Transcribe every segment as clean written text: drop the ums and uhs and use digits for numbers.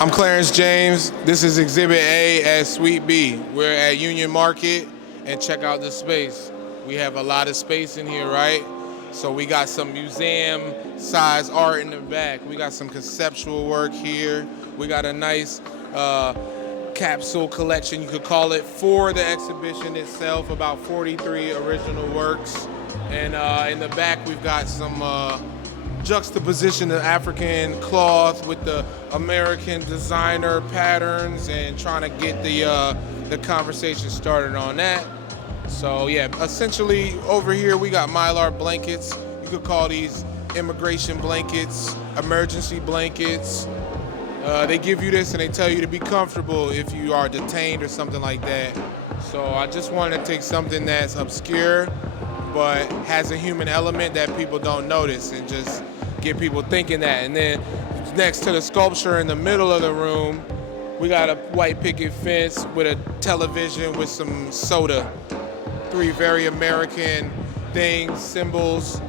I'm Clarence James. This is Exhibit A at Suite B. We're at Union Market, and check out the space. We have a lot of space in here, right? So we got some museum-size art in the back. We got some conceptual work here. We got a nice capsule collection, you could call it, for the exhibition itself, about 43 original works. And in the back, we've got some juxtaposition of African cloth with the American designer patterns and trying to get the conversation started on that. So yeah, essentially over here we got Mylar blankets. You could call these immigration blankets, emergency blankets. They give you this and they tell you to be comfortable if you are detained or something like that. So I just wanted to take something that's obscure but has a human element that people don't notice and just get people thinking that. And then next to the sculpture in the middle of the room, we got a white picket fence with a television with some soda. Three very American things, symbols.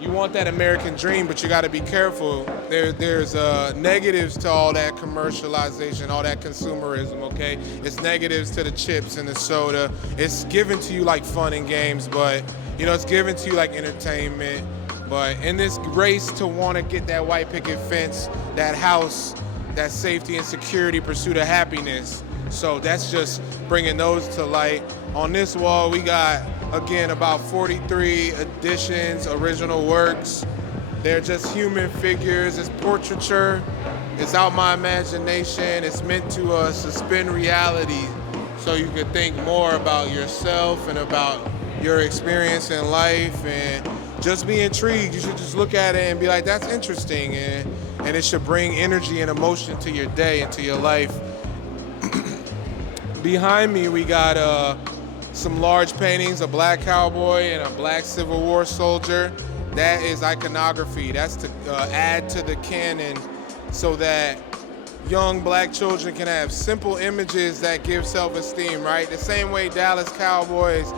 You want that American dream, but you got to be careful. There's negatives to all that commercialization, all that consumerism, okay? It's negatives to the chips and the soda. It's given to you like fun and games, but it's given to you like entertainment. But in this race to want to get that white picket fence, that house, that safety and security, pursuit of happiness. So that's just bringing those to light. On this wall, we got, again, about 43 editions, original works. They're just human figures. It's portraiture. It's out my imagination. It's meant to suspend reality so you can think more about yourself and about your experience in life and just be intrigued. You should just look at it and be like, that's interesting. And it should bring energy and emotion to your day and to your life. Behind me, we got some large paintings, a black cowboy and a black Civil War soldier. That is iconography. That's to add to the canon so that young black children can have simple images that give self-esteem, right? The same way Dallas Cowboys,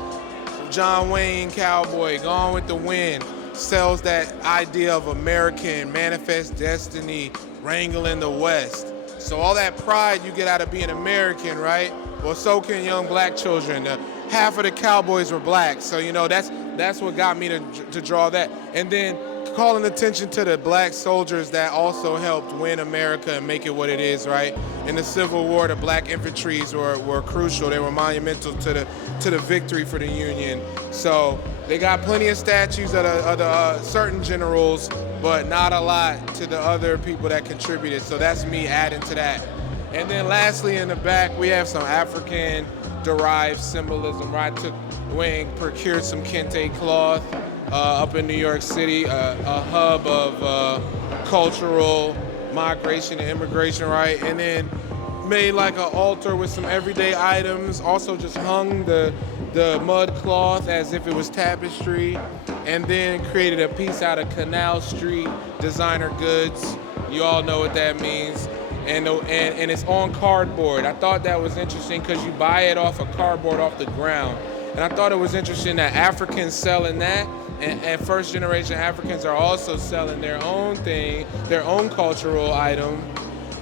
John Wayne Cowboy, Gone with the Wind, sells that idea of American, manifest destiny, wrangling the West. So all that pride you get out of being American, right? Well, so can young black children. Half of the cowboys were black, so that's what got me to draw that. And then calling attention to the black soldiers that also helped win America and make it what it is, right? In the Civil War, the black infantries were crucial. They were monumental to the victory for the Union. So they got plenty of statues of the certain generals, but not a lot to the other people that contributed. So that's me adding to that. And then lastly, in the back, we have some African-derived symbolism, right? We procured some kente cloth up in New York City, a hub of cultural migration and immigration, right? And then made like an altar with some everyday items. Also just hung the mud cloth as if it was tapestry, and then created a piece out of Canal Street designer goods. You all know what that means. And it's on cardboard. I thought that was interesting because you buy it off of cardboard off the ground. And I thought it was interesting that Africans selling that, and first generation Africans are also selling their own thing, their own cultural item,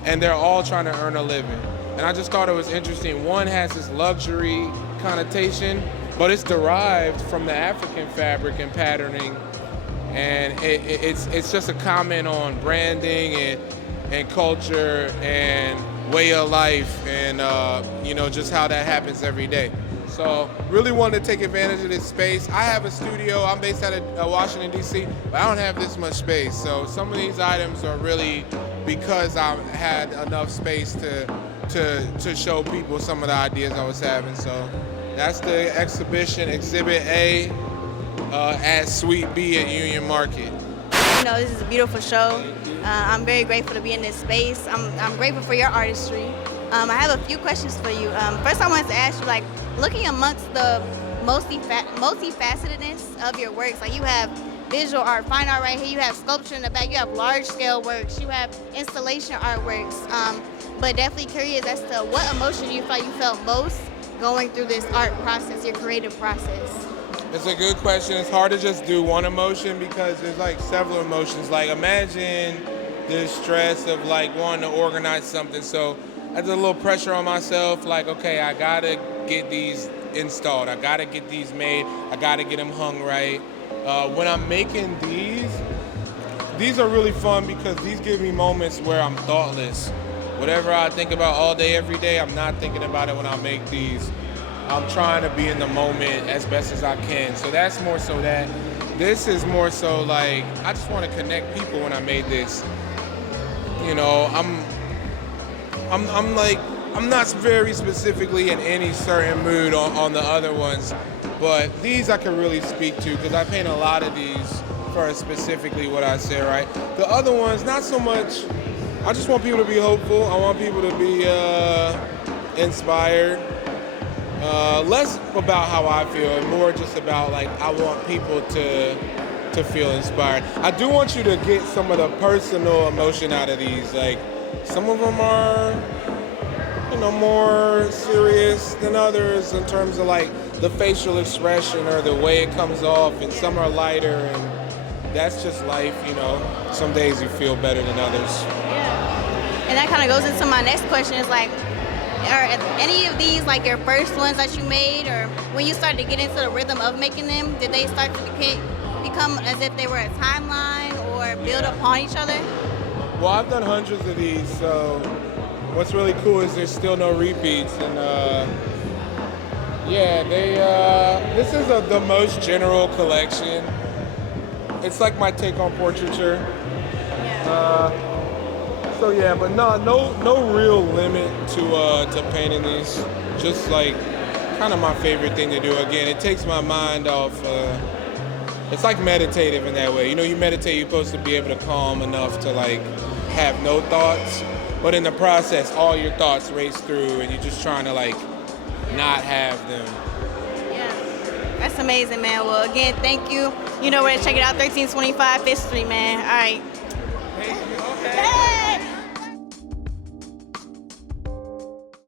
and they're all trying to earn a living. And I just thought it was interesting. One has this luxury connotation, but it's derived from the African fabric and patterning. And it's just a comment on branding and culture and way of life and just how that happens every day. So really wanted to take advantage of this space. I have a studio. I'm based out of Washington, D.C., but I don't have this much space. So some of these items are really because I had enough space to show people some of the ideas I was having. So that's the exhibition, Exhibit A at Suite B at Union Market. This is a beautiful show. I'm very grateful to be in this space. I'm grateful for your artistry. I have a few questions for you. First, I wanted to ask you, looking amongst the multifacetedness of your works, you have visual art, fine art right here, you have sculpture in the back, you have large-scale works, you have installation artworks, but definitely curious as to what emotion you felt most going through this art process, your creative process. It's a good question. It's hard to just do one emotion because there's several emotions. Imagine the stress of like wanting to organize something. So I did a little pressure on myself, like, okay, I gotta get these installed. I gotta get these made. I gotta get them hung right. When I'm making these are really fun because these give me moments where I'm thoughtless. Whatever I think about all day, every day, I'm not thinking about it when I make these. I'm trying to be in the moment as best as I can. So that's more so that. This is more so like, I just want to connect people when I made this. You know, I'm not very specifically in any certain mood on the other ones, but these I can really speak to because I paint a lot of these for specifically what I said, right? The other ones, not so much. I just want people to be hopeful. I want people to be inspired. Less about how I feel and more just about like I want people to feel inspired. I do want you to get some of the personal emotion out of these. Like some of them are, you know, more serious than others in terms of like the facial expression or the way it comes off, and some are lighter, and that's just life, you know. Some days you feel better than others. Yeah. And that kind of goes into my next question is like, are any of these like your first ones that you made, or when you started to get into the rhythm of making them, did they start to become as if they were a timeline or build upon each other? Well, I've done hundreds of these, so what's really cool is there's still no repeats, and this is the most general collection. It's like my take on portraiture. So yeah, but no real limit to painting these. Just like kind of my favorite thing to do. Again, it takes my mind off. It's like meditative in that way. You know, you meditate, you're supposed to be able to calm enough to like have no thoughts, but in the process, all your thoughts race through, and you're just trying to like not have them. Yeah, that's amazing, man. Well, again, thank you. You know where to check it out, 1325 5th Street, man. All right.